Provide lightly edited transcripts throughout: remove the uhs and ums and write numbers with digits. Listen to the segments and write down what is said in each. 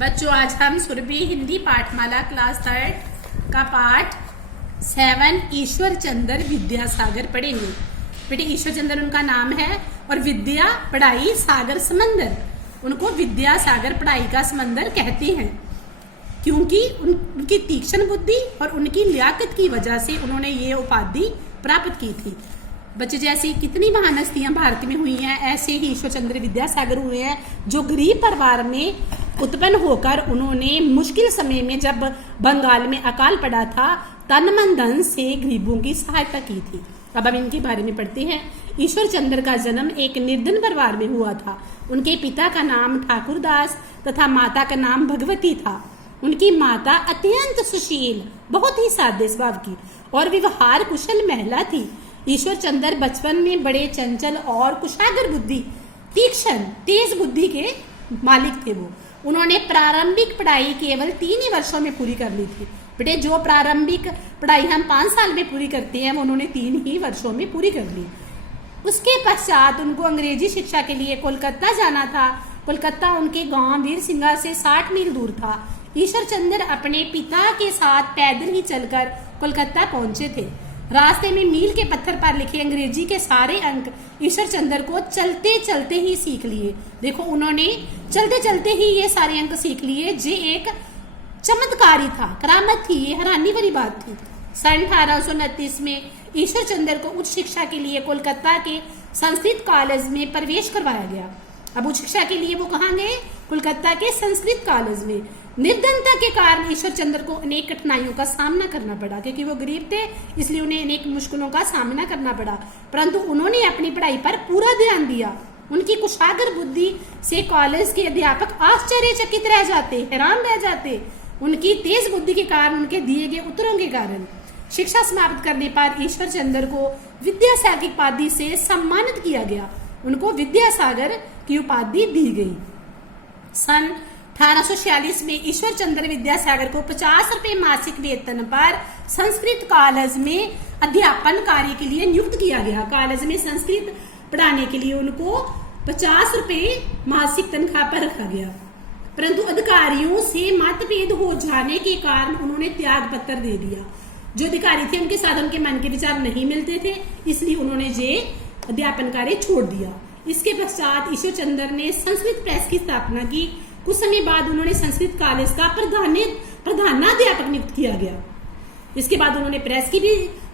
बच्चों, आज हम सुरभि हिंदी पाठमाला क्लास 3 का पाठ 7 ईश्वर चंद्र विद्यासागर पढ़ेंगे। बेटे, ईश्वर चंद्र उनका नाम है और विद्या पढ़ाई सागर समंदर, उनको विद्यासागर पढ़ाई का समंदर कहते हैं क्योंकि उनकी तीक्ष्ण बुद्धि और उनकी लियाकत की वजह से उन्होंने ये उपाधि प्राप्त की थी। बच्चे, जैसी कितनी महान हस्तियां भारत में हुई हैं, ऐसे ही ईश्वर चंद्र विद्यासागर हुए हैं जो गरीब परिवार में उत्पन्न होकर उन्होंने मुश्किल समय में जब बंगाल में अकाल पड़ा था, तन मन धन से गरीबों की सहायता की थी। अब हम इनके बारे में पढ़ते हैं। ईश्वर चंद्र का जन्म एक निर्धन परिवार में हुआ था। उनके पिता का नाम ठाकुर दास तथा माता का नाम भगवती था। उनकी माता अत्यंत सुशील, बहुत ही सादे स्वभाव की और व्यवहार कुशल महिला थी। ईश्वर चंद्र बचपन में बड़े चंचल और कुशागर बुद्धि, तीक्ष्ण तेज बुद्धि के मालिक थे। उन्होंने प्रारंभिक पढ़ाई केवल 3 ही वर्षों में पूरी कर ली थी। बेटे, जो प्रारंभिक पढ़ाई हम 5 साल में पूरी करते हैं वो उन्होंने 3 ही वर्षों में पूरी कर ली। उसके पश्चात उनको अंग्रेजी शिक्षा के लिए कोलकाता जाना था। कोलकाता उनके गांव वीर सिंगा से 60 मील दूर था। ईश्वर चंद्र अपने पिता के साथ पैदल ही चलकर कोलकाता पहुंचे थे। रास्ते में मील के पत्थर पर लिखे अंग्रेजी के सारे अंक ईश्वर चंद्र को चलते चलते ही सीख लिए। देखो, उन्होंने चलते चलते ही ये सारे अंक सीख लिए। जे एक चमत्कारी था, करामत थी, ये हैरानी वाली बात थी। सन 1829 में ईश्वर चंद्र को उच्च शिक्षा के लिए कोलकाता के संस्कृत कॉलेज में प्रवेश करवाया गया। अब उच्च शिक्षा के लिए वो कहाँ गए? कोलकाता के संस्कृत कॉलेज में। निर्धनता के कारण ईश्वर चंद्र को अनेक कठिनाइयों का सामना करना पड़ा, क्योंकि वो गरीब थे, इसलिए उन्हें अनेक मुश्किलों का सामना करना पड़ा। परंतु उन्होंने अपनी पढ़ाई पर पूरा ध्यान दिया। उनकी कुशागर बुद्धि से कॉलेज के अध्यापक आश्चर्यचकित रह जाते, हैरान रह जाते। उनकी तेज बुद्धि के कारण, उनके दिए गए उत्तरों के कारण। शिक्षा समाप्त करने पर ईश्वर चंद्र को विद्यासागर की उपाधि से सम्मानित किया गया। उनको विद्यासागर की उपाधि दी गई। सन 1846 में ईश्वर चंद्र विद्यासागर को 50 रुपए मासिक वेतन पर संस्कृत कॉलेज में अध्यापन कार्य के लिए नियुक्त किया गया। कॉलेज में संस्कृत पढ़ाने के लिए उनको 50 रुपए मासिक तनख्वाह पर रखा गया। परंतु अधिकारियों से मतभेद हो जाने के कारण उन्होंने त्याग पत्र दे दिया। जो अधिकारी थे उनके साथ उनके मन के विचार नहीं मिलते थे, इसलिए उन्होंने ये अध्यापन कार्य छोड़ दिया। इसके पश्चात ईश्वर चंद्र ने संस्कृत प्रेस की स्थापना की। कुछ समय बाद उन्होंने संस्कृत कॉलेज का प्रधानाध्यापक नियुक्त किया गया। इसके बाद उन्होंने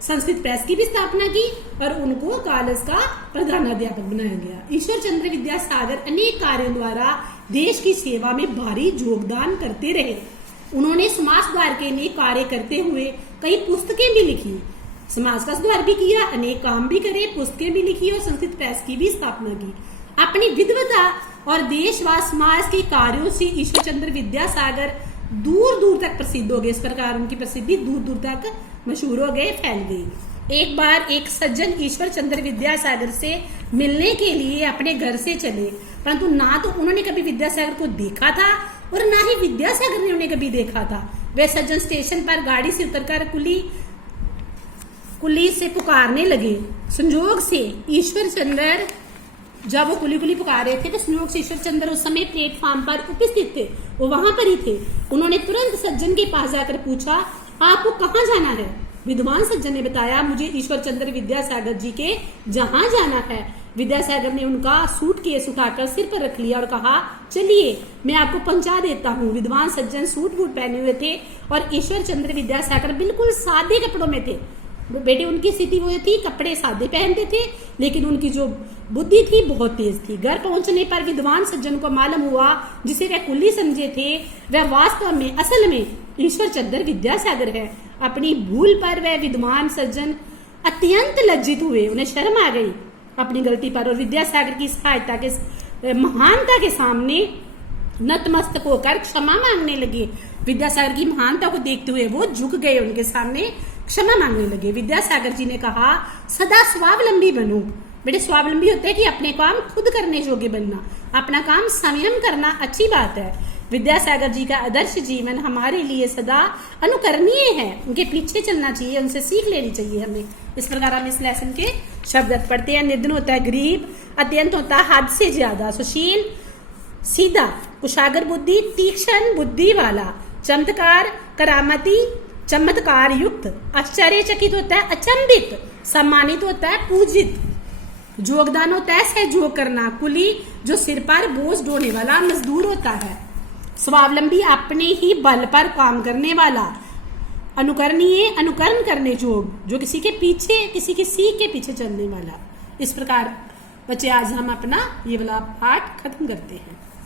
संस्कृत प्रेस की भी स्थापना की और उनको कॉलेज का प्रधानाध्यापक बनाया गया। ईश्वर चंद्र विद्यासागर अनेक कार्यों द्वारा देश की सेवा में भारी योगदान करते रहे। उन्होंने समाज सुधार के लिए कार्य करते हुए कई पुस्तकें भी लिखी, समाज का सुधार भी किया, अनेक काम भी करे, पुस्तकें भी लिखी और संस्कृत प्रेस की भी स्थापना की। अपनी विद्वता और देश व समाज के कार्यों से ईश्वर चंद्र विद्यासागर दूर दूर तक प्रसिद्ध हो गए। इस प्रकार उनकी प्रसिद्धि दूर दूर तक मशहूर हो गए, फैल गई। एक बार एक सज्जन ईश्वर चंद्र विद्यासागर से मिलने के लिए अपने घर से चले, परंतु ना तो उन्होंने कभी विद्यासागर को देखा था और ना ही विद्यासागर ने उन्हें कभी देखा था। वे सज्जन स्टेशन पर गाड़ी से उतरकर कुली से पुकारने लगे। संजोग से ईश्वर चंद्र, जब वो कुली पुकार रहे थे तो संयोग से ईश्वर चंद्र उस समय प्लेटफॉर्म पर उपस्थित थे, वो वहां पर ही थे। उन्होंने तुरंत सज्जन के पास जाकर पूछा, आपको कहाँ जाना है? विद्वान सज्जन ने बताया, मुझे ईश्वर चंद्र विद्यासागर जी के जहाँ जाना है। विद्यासागर ने उनका सूटकेस उठाकर सिर पर रख लिया और कहा, चलिए मैं आपको पहुंचा देता हूँ। विद्वान सज्जन सूट बूट पहने हुए थे और ईश्वर चंद्र विद्यासागर बिल्कुल सादे कपड़ों में थे। बेटे, उनकी स्थिति वो थी, कपड़े सादे पहनते थे, लेकिन उनकी जो बुद्धि थी बहुत तेज थी। घर पहुंचने पर विद्वान सज्जन को मालूम हुआ, जिसे वे कुल्ली समझे थे, वह वास्तव में असल में ईश्वर चंद्र विद्यासागर है। अपनी भूल पर वह विद्वान सज्जन अत्यंत लज्जित हुए, उन्हें शर्म आ गई अपनी गलती पर और विद्यासागर की सहायता के महानता के सामने नतमस्तक होकर क्षमा मांगने लगे। विद्यासागर की महानता को देखते हुए वो झुक गए, उनके सामने क्षमा मांगने लगे। विद्यासागर जी ने कहा, सदा स्वावलंबी बनो। बेटे, स्वावलंबी होता है कि अपने काम खुद करने योग्य बनना, अपना काम स्वयं करना अच्छी बात है। विद्यासागर जी का आदर्श जीवन हमारे लिए सदा अनुकरणीय है, उनके पीछे चलना चाहिए, उनसे सीख लेनी चाहिए हमें। इस प्रकार हम इस लेसन के शब्द पढ़ते हैं। निर्धन होता है गरीब, अत्यंत होता है हद से ज्यादा सुशील, सीधा, कुशागर बुद्धि, तीक्ष्ण बुद्धि वाला, चमत्कार, करामती, चमत्कार युक्त, आश्चर्यचकित होता है, अचंभित, सम्मानित होता है, पूजित, योगदान होता है, सहयोग करना, कुली, जो सिर पर बोझ ढोने वाला मजदूर होता है, स्वावलंबी, अपने ही बल पर काम करने वाला, अनुकरणीय, अनुकरण करने जोग, जो किसी के पीछे, किसी की सीख के पीछे चलने वाला। इस प्रकार बच्चे आज हम अपना ये वाला पाठ खत्म करते हैं।